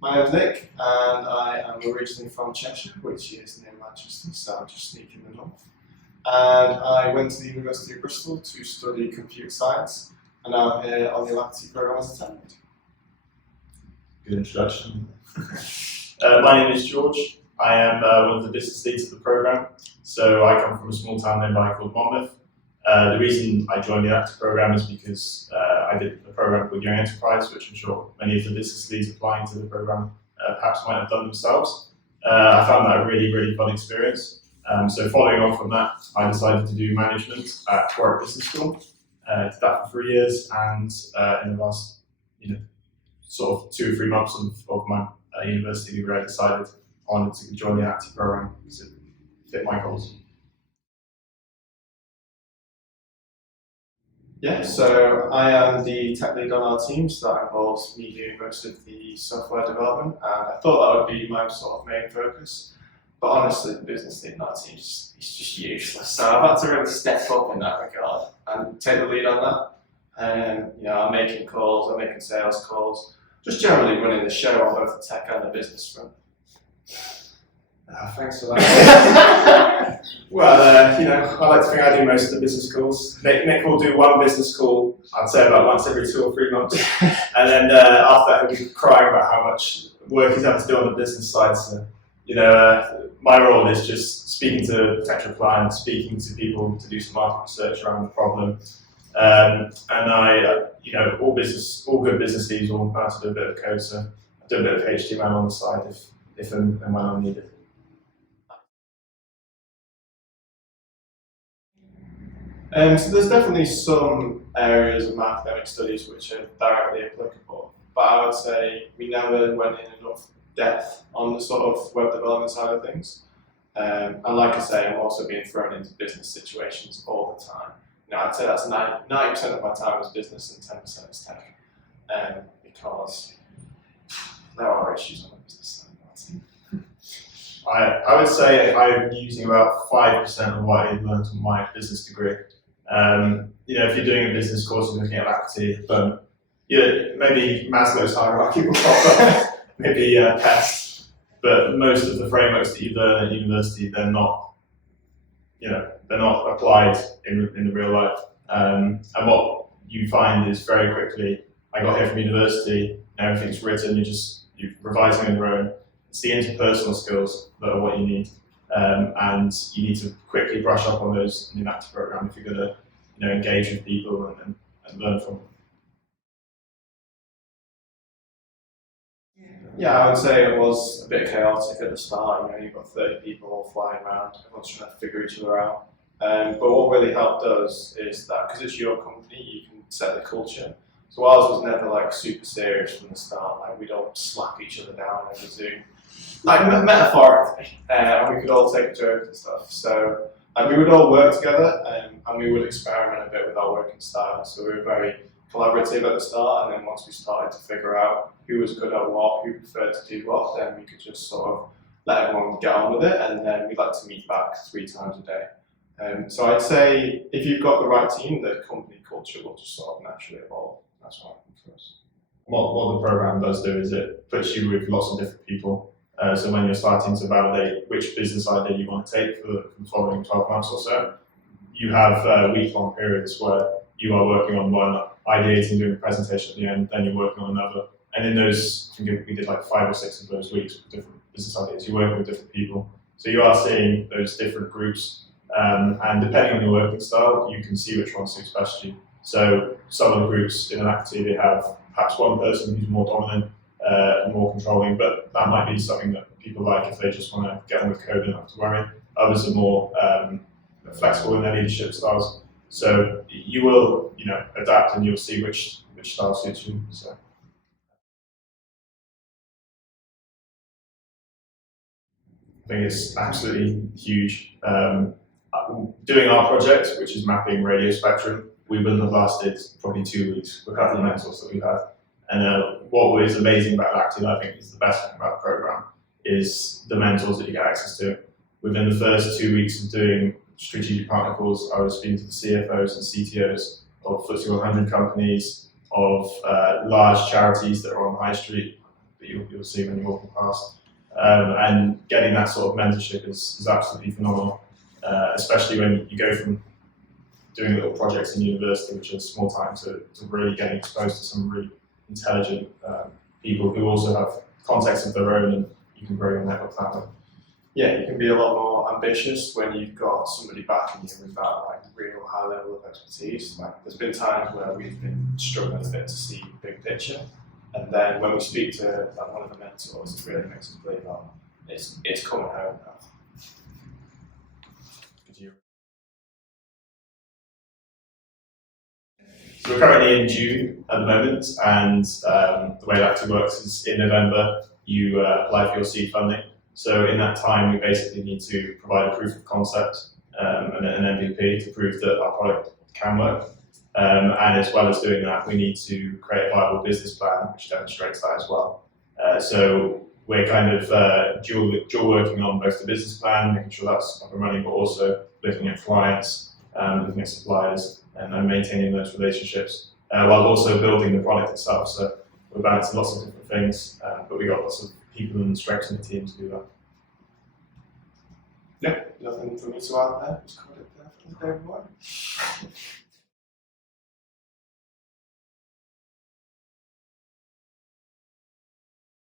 My name's Nick, and I am originally from Cheshire, which is near Manchester, so I'm just sneaking in the north. And I went to the University of Bristol to study computer science, and now I'm here on the Alacrity program as a tenant. Good introduction. My name is George. I am one of the business leads of the program. So I come from a small town nearby called Monmouth. The reason I joined the Alacrity program is because I did a program called Young Enterprise, which I'm sure many of the business leads applying to the program perhaps might have done themselves. I found that a really, really fun experience. So following on from that, I decided to do management at Cohort Business School. Did that for 3 years, and in the last, sort of 2 or 3 months of my university degree, I decided I wanted to join the Alacrity program because it fit my goals. Yeah, so I am the tech lead on our team, so that involves me doing most of the software development, and I thought that would be my sort of main focus. But honestly, the business lead on our team is just useless. So I've had to really step up in that regard and take the lead on that. I'm making calls, I'm making sales calls, just generally running the show on both the tech and the business front. Thanks for that. Well, I like to think I do most of the business calls. Nick will do one business call, I'd say about once every 2 or 3 months. And then after that, he'll be crying about how much work he's had to do on the business side. So, my role is just speaking to potential clients, speaking to people to do some market research around the problem. And all good business leads will know how to do a bit of code, so I do a bit of HTML on the side if and when I'm needed. So there's definitely some areas of academic studies which are directly applicable, but I would say we never went in enough depth on the sort of web development side of things. And like I say, I'm also being thrown into business situations all the time. I'd say that's 90% of my time is business and 10% is tech, because there are issues on the business side. I would say I'm using about 5% of what I learned from my business degree. If you're doing a business course and looking at Alacrity, but maybe Maslow's hierarchy will pop up, maybe PEST, but most of the frameworks that you learn at university, they're not applied in the real life. And what you find is very quickly, I got here from university, everything's written, you're revising on your own. It's the interpersonal skills that are what you need, and you need to quickly brush up on those in the Alacrity program if you're going to engage with people and learn from them. Yeah, I would say it was a bit chaotic at the start. You've got 30 people all flying around, everyone's trying to figure each other out. But what really helped us is that because it's your company, you can set the culture. So ours was never super serious from the start. We don't slap each other down over Zoom, metaphorically, and we could all take a joke and stuff. So we would all work together, and we would experiment a bit with our working style. So we were very collaborative at the start, and then once we started to figure out who was good at what, who preferred to do what, then we could just sort of let everyone get on with it, and then we'd like to meet back 3 times a day. So I'd say if you've got the right team, the company culture will just sort of naturally evolve. That's what happens for us. What the program does do is it puts you with lots of different people. So when you're starting to validate which business idea you want to take for the following 12 months or so, you have week-long periods where you are working on one, ideating, doing a presentation at the end, then you're working on another. And in those, we did 5 or 6 of those weeks with different business ideas. You're working with different people. So you are seeing those different groups. And depending on your working style, you can see which one suits best to you. So some of the groups in Alacrity, they have perhaps one person who's more dominant, more controlling, but that might be something that people like if they just want to get on with code and not have to worry. Others are more flexible in their leadership styles. So you will, adapt, and you'll see which style suits you. So. I think it's absolutely huge. Doing our project, which is mapping radio spectrum, we wouldn't have lasted probably 2 weeks because of the mentors that we've had. And what is amazing about Alacrity, I think is the best thing about the program, is the mentors that you get access to. Within the first 2 weeks of doing strategic partner calls, I was speaking to the CFOs and CTOs of FTSE 100 companies, of large charities that are on the high street, that you'll see when you're walking past. And getting that sort of mentorship is absolutely phenomenal, especially when you go from doing little projects in university, which are small time, to really getting exposed to some really intelligent people who also have context of their own, and you can grow your network that way. Yeah, you can be a lot more ambitious when you've got somebody backing you with that like real high level of expertise. Like there's been times where we've been struggling a bit to see the big picture, and then when we speak to like one of the mentors, it really makes us believe that it's coming home now. So we're currently in June at the moment, and the way that actually works is in November you apply for your seed funding. So in that time, we basically need to provide a proof of concept and an MVP to prove that our product can work. And as well as doing that, we need to create a viable business plan which demonstrates that as well. So we're kind of dual working on both the business plan, making sure that's up and running, but also looking at clients, looking at suppliers, and maintaining those relationships, while also building the product itself. So we're balancing lots of different things, but we've got lots of people and strengths in the team to do that. Yeah, nothing for me to add there. Just covered it perfectly, everyone.